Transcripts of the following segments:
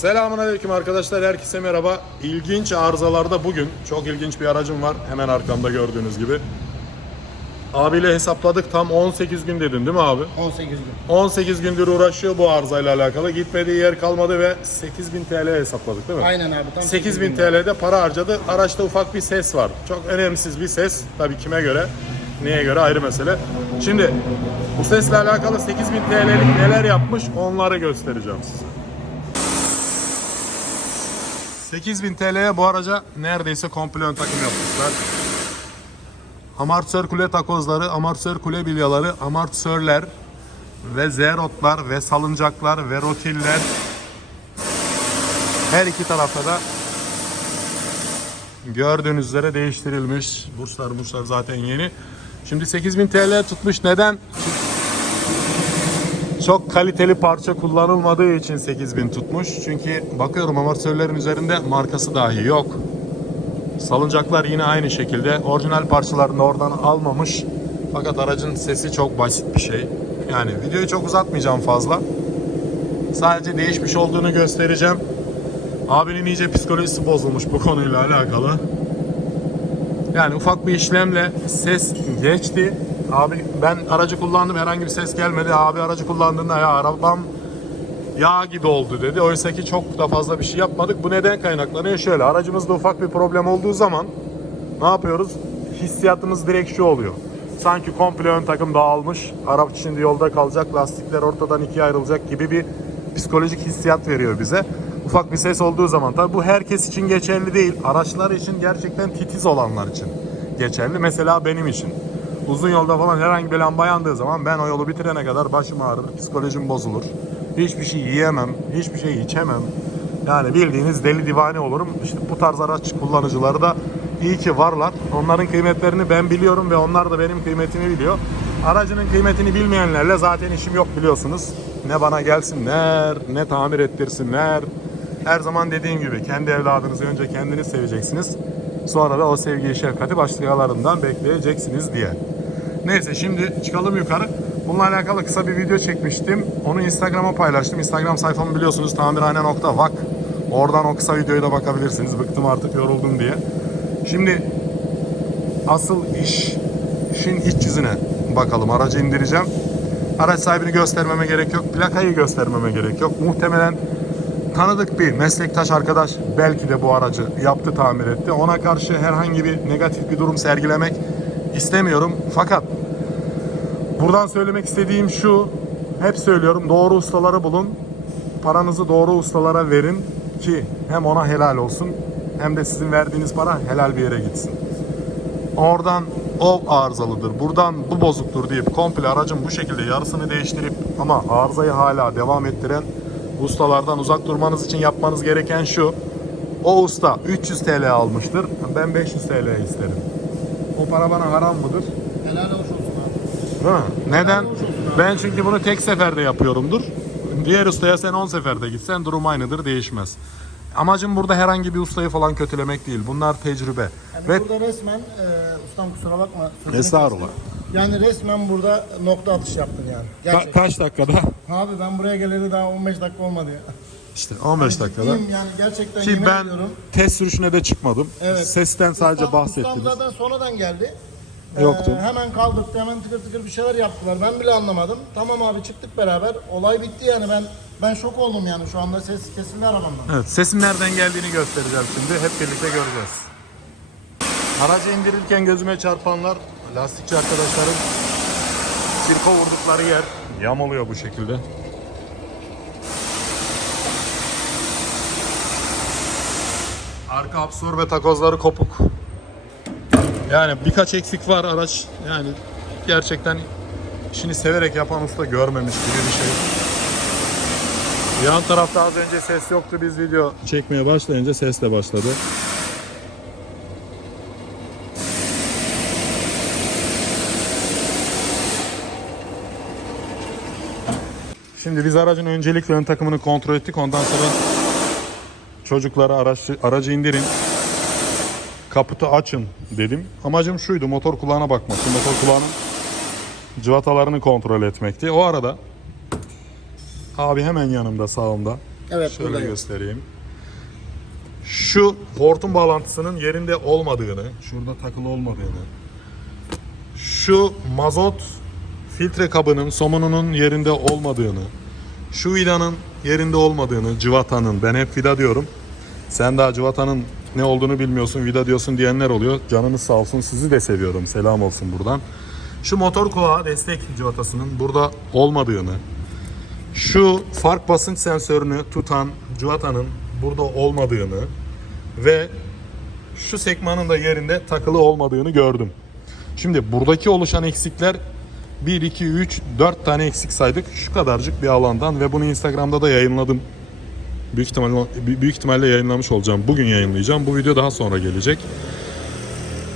Selamünaleyküm arkadaşlar. Herkese merhaba. İlginç arızalarda bugün çok ilginç bir aracım var. Hemen arkamda gördüğünüz gibi. Abiyle hesapladık. Tam 18 gün dedin değil mi abi? 18 gün. 18 gündür uğraşıyor bu arızayla alakalı. Gitmediği yer kalmadı ve 8000 TL hesapladık değil mi? Aynen abi. Tam 8000 TL'de para harcadı. Araçta ufak bir ses var. Çok önemsiz bir ses. Tabii kime göre, neye göre ayrı mesele. Şimdi bu sesle alakalı 8000 TL'lik neler yapmış onları göstereceğim size. 8000 TL'ye bu araca neredeyse komple ön takım yapmışlar. Amortisör kule takozları, amortisör kule bilyaları, amortisörler ve zerotlar ve salıncaklar ve rotiller her iki tarafta da gördüğünüz üzere değiştirilmiş. Burslar burslar zaten yeni. Şimdi 8000 TL tutmuş. Neden? Çok kaliteli parça kullanılmadığı için 8000 tutmuş. Çünkü bakıyorum amortisörlerin üzerinde markası dahi yok. Salıncaklar yine aynı şekilde. Orijinal parçalarını da oradan almamış. Fakat aracın sesi çok basit bir şey. Yani videoyu çok uzatmayacağım fazla. Sadece değişmiş olduğunu göstereceğim. Abinin iyice psikolojisi bozulmuş bu konuyla alakalı. Yani ufak bir işlemle ses geçti. Abi ben aracı kullandım herhangi bir ses gelmedi. Abi aracı kullandığında ya arabam yağ gibi oldu dedi. Oysa ki çok da fazla bir şey yapmadık. Bu neden kaynaklanıyor? Şöyle aracımızda ufak bir problem olduğu zaman ne yapıyoruz? Hissiyatımız direkt şu oluyor. Sanki komple ön takım dağılmış. Araç şimdi yolda kalacak. Lastikler ortadan ikiye ayrılacak gibi bir psikolojik hissiyat veriyor bize. Ufak bir ses olduğu zaman tabi bu herkes için geçerli değil. Araçlar için gerçekten titiz olanlar için geçerli. Mesela benim için. Uzun yolda falan herhangi bir lamba yandığı zaman ben o yolu bitirene kadar başım ağrır, psikolojim bozulur. Hiçbir şey yiyemem, hiçbir şey içemem. Yani bildiğiniz deli divane olurum. İşte bu tarz araç kullanıcıları da iyi ki varlar. Onların kıymetlerini ben biliyorum ve onlar da benim kıymetimi biliyor. Aracının kıymetini bilmeyenlerle zaten işim yok biliyorsunuz. Ne bana gelsinler, ne tamir ettirsinler. Her zaman dediğim gibi kendi evladınızı önce kendiniz seveceksiniz. Sonra da o sevgiyi, şefkati başkalarından bekleyeceksiniz diye. Neyse şimdi çıkalım yukarı. Bununla alakalı kısa bir video çekmiştim. Onu Instagram'a paylaştım. Instagram sayfamı biliyorsunuz tamirhane.vak. Oradan o kısa videoya da bakabilirsiniz. Bıktım artık yoruldum diye. Şimdi asıl iş, işin iç yüzüne bakalım. Aracı indireceğim. Araç sahibini göstermeme gerek yok. Plakayı göstermeme gerek yok. Muhtemelen tanıdık bir meslektaş arkadaş belki de bu aracı yaptı tamir etti. Ona karşı herhangi bir negatif bir durum sergilemek istemiyorum. Fakat buradan söylemek istediğim şu. Hep söylüyorum doğru ustaları bulun. Paranızı doğru ustalara verin ki hem ona helal olsun hem de sizin verdiğiniz para helal bir yere gitsin. Oradan o arızalıdır, buradan bu bozuktur deyip komple aracın bu şekilde yarısını değiştirip ama arızayı hala devam ettiren ustalardan uzak durmanız için yapmanız gereken şu. O usta 300 TL almıştır. Ben 500 TL isterim. O para bana haram mıdır? Helal olsun abi. Mi? Neden? Ben çünkü bunu tek seferde yapıyorumdur. Diğer ustaya sen 10 seferde gitsen durum aynıdır, değişmez. Amacım burada herhangi bir ustayı falan kötülemek değil. Bunlar tecrübe. Yani Ve burada resmen, e, ustam kusura bakma. Estağfurullah. Yani resmen burada nokta atış yaptın yani. ka- kaç dakikada? Abi ben buraya geleli daha 15 dakika olmadı ya. İşte 15 dakikada. Ciddiyim yani gerçekten Ki yemin ben ediyorum. test sürüşüne de çıkmadım. Evet. Sesten sadece Ustam- bahsettiniz. Ustam zaten sonradan geldi. Ee, Yoktu. hemen kaldırdı, hemen tıkır tıkır bir şeyler yaptılar. Ben bile anlamadım. Tamam abi çıktık beraber. Olay bitti yani ben ben şok oldum yani şu anda ses kesildi arabamdan. Evet, sesin nereden geldiğini göstereceğim şimdi. Hep birlikte göreceğiz. Aracı indirirken gözüme çarpanlar lastikçi arkadaşlarım sirko vurdukları yer yamuluyor bu şekilde. Arka absorbe takozları kopuk. Yani birkaç eksik var araç. Yani gerçekten işini severek yapan usta görmemiş gibi bir şey. Yan tarafta az önce ses yoktu. Biz video çekmeye başlayınca sesle başladı. Şimdi biz aracın öncelikle ön takımını kontrol ettik. Ondan sonra çocuklara araç, aracı indirin. Kaputu açın dedim. Amacım şuydu motor kulağına bakmak. Şu motor kulağının cıvatalarını kontrol etmekti. O arada Abi hemen yanımda sağımda. Evet, Şöyle buradayım. göstereyim. Şu hortum bağlantısının yerinde olmadığını, şurada takılı olmadığını, şu mazot filtre kabının somununun yerinde olmadığını, şu vidanın yerinde olmadığını, cıvatanın, ben hep vida diyorum. Sen daha cıvatanın ne olduğunu bilmiyorsun, vida diyorsun diyenler oluyor. Canınız sağ olsun, sizi de seviyorum. Selam olsun buradan. Şu motor kulağı destek cıvatasının burada olmadığını, şu fark basınç sensörünü tutan cıvatanın burada olmadığını ve şu sekmanın da yerinde takılı olmadığını gördüm. Şimdi buradaki oluşan eksikler 1, 2, 3, 4 tane eksik saydık şu kadarcık bir alandan ve bunu Instagram'da da yayınladım. Büyük ihtimalle, büyük ihtimalle yayınlamış olacağım. Bugün yayınlayacağım. Bu video daha sonra gelecek.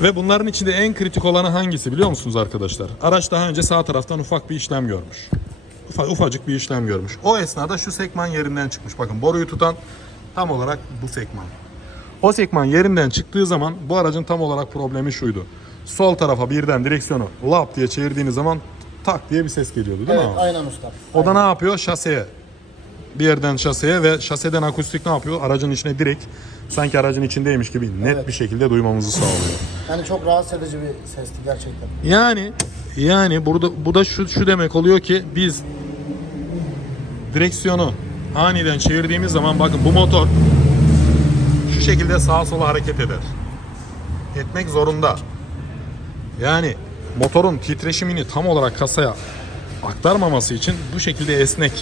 Ve bunların içinde en kritik olanı hangisi biliyor musunuz arkadaşlar? Araç daha önce sağ taraftan ufak bir işlem görmüş. Ufa, ufacık bir işlem görmüş. O esnada şu sekman yerinden çıkmış. Bakın boruyu tutan tam olarak bu sekman. O sekman yerinden çıktığı zaman bu aracın tam olarak problemi şuydu. Sol tarafa birden direksiyonu lap diye çevirdiğiniz zaman tak diye bir ses geliyordu değil Evet mi abi? aynen usta. O da ne yapıyor? Şaseye. Bir yerden şaseye ve şaseden akustik ne yapıyor? Aracın içine direkt sanki aracın içindeymiş gibi net bir şekilde duymamızı sağlıyor. Yani çok rahatsız edici bir sesti gerçekten. Yani yani burada bu da şu şu demek oluyor ki biz direksiyonu aniden çevirdiğimiz zaman bakın bu motor şu şekilde sağa sola hareket eder. Etmek zorunda. Yani motorun titreşimini tam olarak kasaya aktarmaması için bu şekilde esnek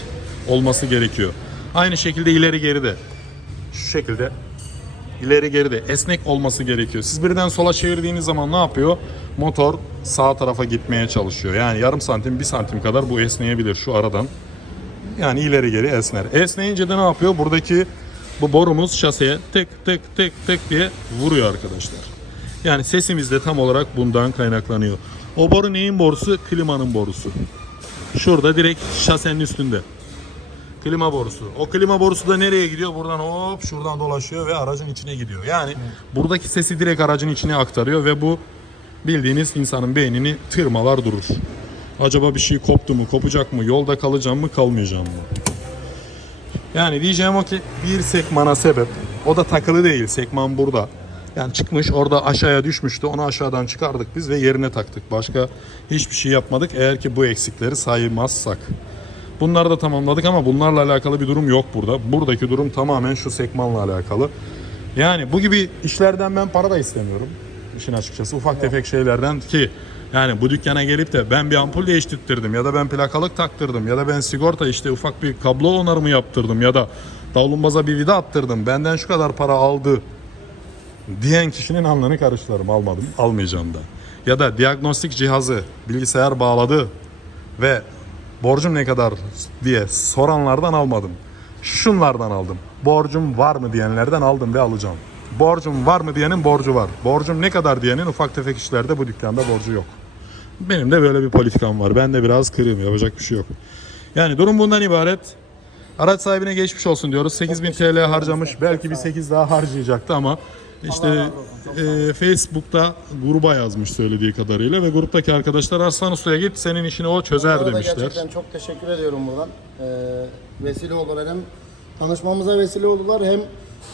olması gerekiyor. Aynı şekilde ileri geri de şu şekilde ileri geri de esnek olması gerekiyor. Siz birden sola çevirdiğiniz zaman ne yapıyor? Motor sağ tarafa gitmeye çalışıyor. Yani yarım santim, bir santim kadar bu esneyebilir şu aradan. Yani ileri geri esner. Esneyince de ne yapıyor? Buradaki bu borumuz şaseye tık tık tık tık diye vuruyor arkadaşlar. Yani sesimiz de tam olarak bundan kaynaklanıyor. O boru neyin borusu? Klimanın borusu. Şurada direkt şasenin üstünde. Klima borusu. O klima borusu da nereye gidiyor? Buradan hop şuradan dolaşıyor ve aracın içine gidiyor. Yani buradaki sesi direkt aracın içine aktarıyor ve bu bildiğiniz insanın beynini tırmalar durur. Acaba bir şey koptu mu, kopacak mı, yolda kalacağım mı, kalmayacağım mı? Yani diyeceğim o ki bir sekmana sebep. O da takılı değil. Sekman burada. Yani çıkmış orada aşağıya düşmüştü. Onu aşağıdan çıkardık biz ve yerine taktık. Başka hiçbir şey yapmadık eğer ki bu eksikleri saymazsak. Bunları da tamamladık ama bunlarla alakalı bir durum yok burada. Buradaki durum tamamen şu sekmanla alakalı. Yani bu gibi işlerden ben para da istemiyorum. İşin açıkçası ufak tefek şeylerden ki yani bu dükkana gelip de ben bir ampul değiştirttirdim ya da ben plakalık taktırdım ya da ben sigorta işte ufak bir kablo onarımı yaptırdım ya da davlumbaza bir vida attırdım. Benden şu kadar para aldı diyen kişinin alnını karıştırırım. Almadım, almayacağım da. Ya da diagnostik cihazı bilgisayar bağladı ve borcum ne kadar diye soranlardan almadım. Şunlardan aldım. Borcum var mı diyenlerden aldım ve alacağım. Borcum var mı diyenin borcu var. Borcum ne kadar diyenin ufak tefek işlerde bu dükkanda borcu yok. Benim de böyle bir politikam var. Ben de biraz kırayım. Yapacak bir şey yok. Yani durum bundan ibaret. Araç sahibine geçmiş olsun diyoruz. 8000 TL harcamış. Belki bir 8 daha harcayacaktı ama işte e, Facebook'ta gruba yazmış söylediği kadarıyla ve gruptaki arkadaşlar Arslan Usta'ya git senin işini o çözer Onlara demişler. gerçekten çok teşekkür ediyorum buradan. Ee, vesile oldular hem tanışmamıza vesile oldular hem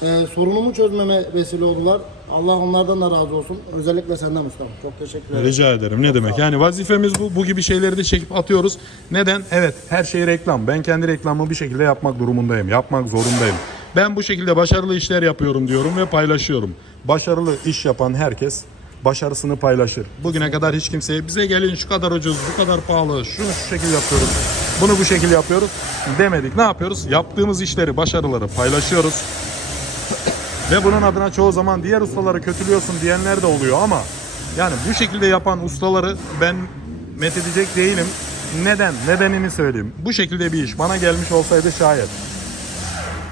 e, sorunumu çözmeme vesile oldular. Allah onlardan da razı olsun. Özellikle senden Mustafa. Çok teşekkür ederim. Rica ederim. Ne demek? Yani vazifemiz bu. Bu gibi şeyleri de çekip atıyoruz. Neden? Evet, her şey reklam. Ben kendi reklamımı bir şekilde yapmak durumundayım. Yapmak zorundayım. Ben bu şekilde başarılı işler yapıyorum diyorum ve paylaşıyorum. Başarılı iş yapan herkes başarısını paylaşır. Bugüne kadar hiç kimseye bize gelin şu kadar ucuz, bu kadar pahalı, şunu şu şekilde yapıyoruz, bunu bu şekilde yapıyoruz demedik. Ne yapıyoruz? Yaptığımız işleri, başarıları paylaşıyoruz. Ve bunun adına çoğu zaman diğer ustaları kötülüyorsun diyenler de oluyor ama yani bu şekilde yapan ustaları ben methedecek değilim. Neden? Nedenini söyleyeyim. Bu şekilde bir iş bana gelmiş olsaydı şayet.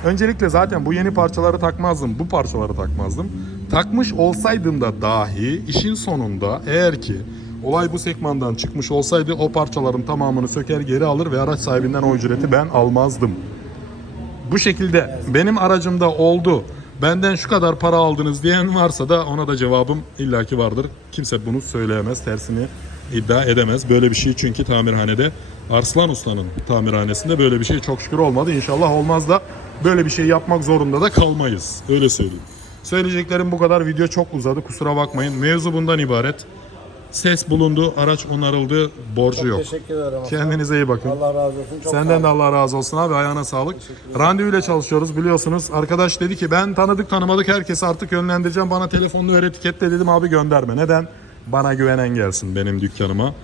Öncelikle zaten bu yeni parçaları takmazdım. Bu parçaları takmazdım. Takmış olsaydım da dahi işin sonunda eğer ki olay bu sekmandan çıkmış olsaydı o parçaların tamamını söker geri alır ve araç sahibinden o ücreti ben almazdım bu şekilde benim aracımda oldu. Benden şu kadar para aldınız diyen varsa da ona da cevabım illaki vardır. Kimse bunu söyleyemez, tersini iddia edemez. Böyle bir şey çünkü tamirhanede Arslan Usta'nın tamirhanesinde böyle bir şey çok şükür olmadı. İnşallah olmaz da böyle bir şey yapmak zorunda da kalmayız. Öyle söyleyeyim. Söyleyeceklerim bu kadar. Video çok uzadı. Kusura bakmayın. Mevzu bundan ibaret. Ses bulundu, araç onarıldı, borcu yok. Teşekkür ederim. Kendinize iyi bakın. Allah razı olsun. Çok Senden de. Allah razı olsun abi ayağına sağlık. Randevuyla çalışıyoruz biliyorsunuz. Arkadaş dedi ki ben tanıdık tanımadık herkesi artık yönlendireceğim. Bana telefonunu ver etiketle dedim abi gönderme. Neden? Bana güvenen gelsin benim dükkanıma.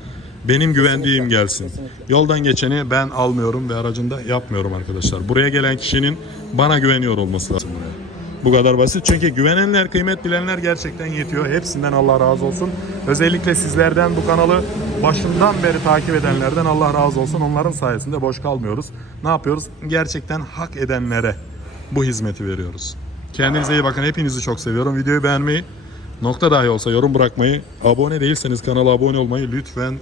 Benim güvendiğim gelsin. Yoldan geçeni ben almıyorum ve aracında yapmıyorum arkadaşlar. Buraya gelen kişinin bana güveniyor olması lazım buraya. Bu kadar basit. Çünkü güvenenler, kıymet bilenler gerçekten yetiyor. Hepsinden Allah razı olsun. Özellikle sizlerden bu kanalı başından beri takip edenlerden Allah razı olsun. Onların sayesinde boş kalmıyoruz. Ne yapıyoruz? Gerçekten hak edenlere bu hizmeti veriyoruz. Kendinize iyi bakın. Hepinizi çok seviyorum. Videoyu beğenmeyi, nokta dahi olsa yorum bırakmayı, abone değilseniz kanala abone olmayı lütfen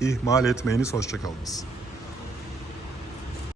ihmal etmeyiniz. Hoşçakalınız.